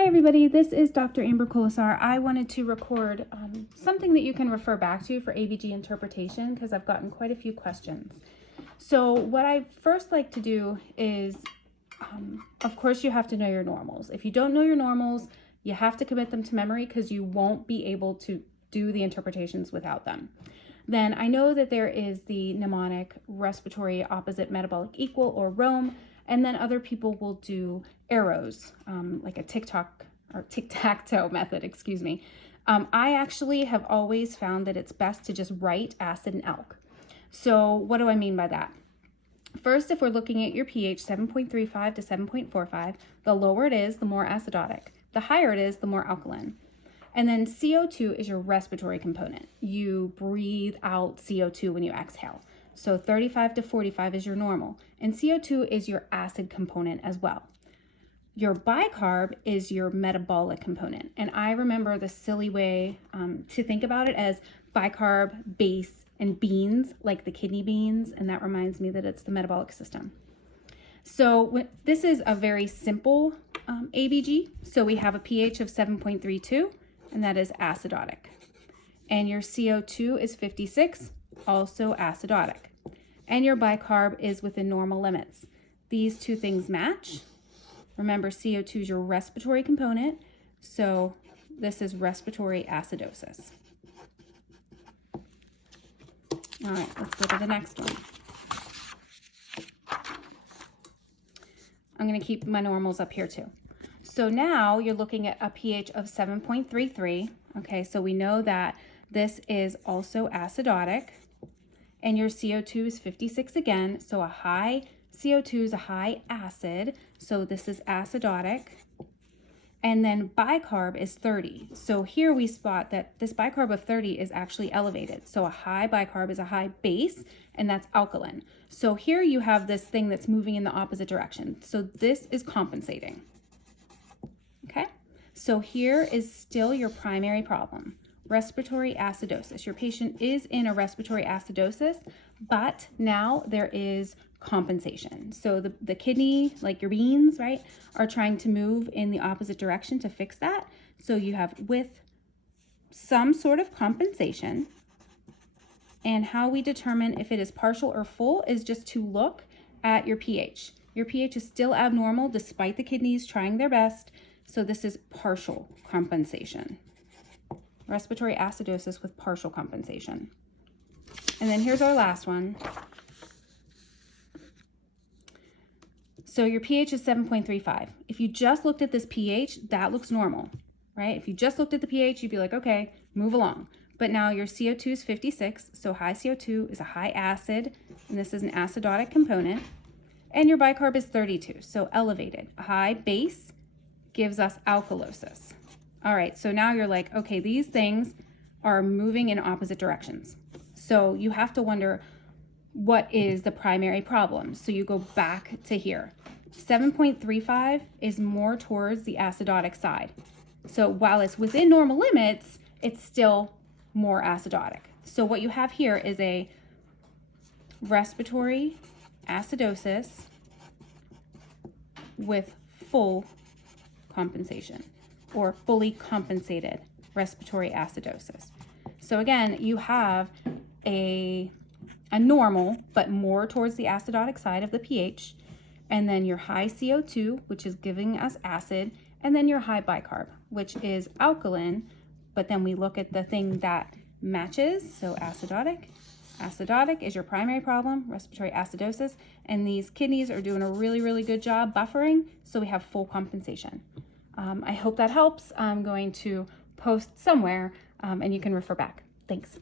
Hi everybody, this is Dr. Amber Colasar. I wanted to record something that you can refer back to for ABG interpretation because I've gotten quite a few questions. So what I first like to do is, of course, you have to know your normals. If you don't know your normals, you have to commit them to memory because you won't be able to do the interpretations without them. Then I know that there is the mnemonic respiratory opposite metabolic equal, or ROME, and then other people will do arrows, like a tic-tac-toe method, excuse me. I actually have always found that it's best to just write acid and alk. So what do I mean by that? First, if we're looking at your pH 7.35 to 7.45, the lower it is, the more acidotic. The higher it is, the more alkaline. And then CO2 is your respiratory component. You breathe out CO2 when you exhale. So 35 to 45 is your normal. And CO2 is your acid component as well. Your bicarb is your metabolic component. And I remember the silly way to think about it as bicarb, base, and beans, like the kidney beans. And that reminds me that it's the metabolic system. So this is a very simple ABG. So we have a pH of 7.32, and that is acidotic. And your CO2 is 56, also acidotic. And your bicarb is within normal limits. These two things match. Remember, CO2 is your respiratory component, so this is respiratory acidosis. All right, let's go to the next one. I'm going to keep my normals up here too. So now you're looking at a pH of 7.33. Okay, so we know that this is also acidotic, and your CO2 is 56 again. So a high CO2 is a high acid, so this is acidotic. And then bicarb is 30. So here we spot that this bicarb of 30 is actually elevated. So a high bicarb is a high base, and that's alkaline. So here you have this thing that's moving in the opposite direction. So this is compensating. Okay, so here is still your primary problem, respiratory acidosis. Your patient is in a respiratory acidosis, but now there is compensation. So the kidney, like your beans, right, are trying to move in the opposite direction to fix that. So you have with some sort of compensation. And how we determine if it is partial or full is just to look at your pH. Your pH is still abnormal despite the kidneys trying their best. So this is partial compensation. Respiratory acidosis with partial compensation. And then here's our last one. So your pH is 7.35. If you just looked at this pH, that looks normal, right? If you just looked at the pH, you'd be like, okay, move along. But now your CO2 is 56, so high CO2 is a high acid, and this is an acidotic component. And your bicarb is 32, so elevated. A high base gives us alkalosis. All right, so now you're like, okay, these things are moving in opposite directions. So you have to wonder, what is the primary problem? So you go back to here. 7.35 is more towards the acidotic side. So while it's within normal limits, it's still more acidotic. So what you have here is a respiratory acidosis with full compensation, or fully compensated respiratory acidosis. So again, you have a normal, but more towards the acidotic side of the pH, and then your high CO2, which is giving us acid, and then your high bicarb, which is alkaline, but then we look at the thing that matches, so acidotic. Acidotic is your primary problem, respiratory acidosis, and these kidneys are doing a really, really good job buffering, so we have full compensation. I hope that helps. I'm going to post somewhere, and you can refer back. Thanks.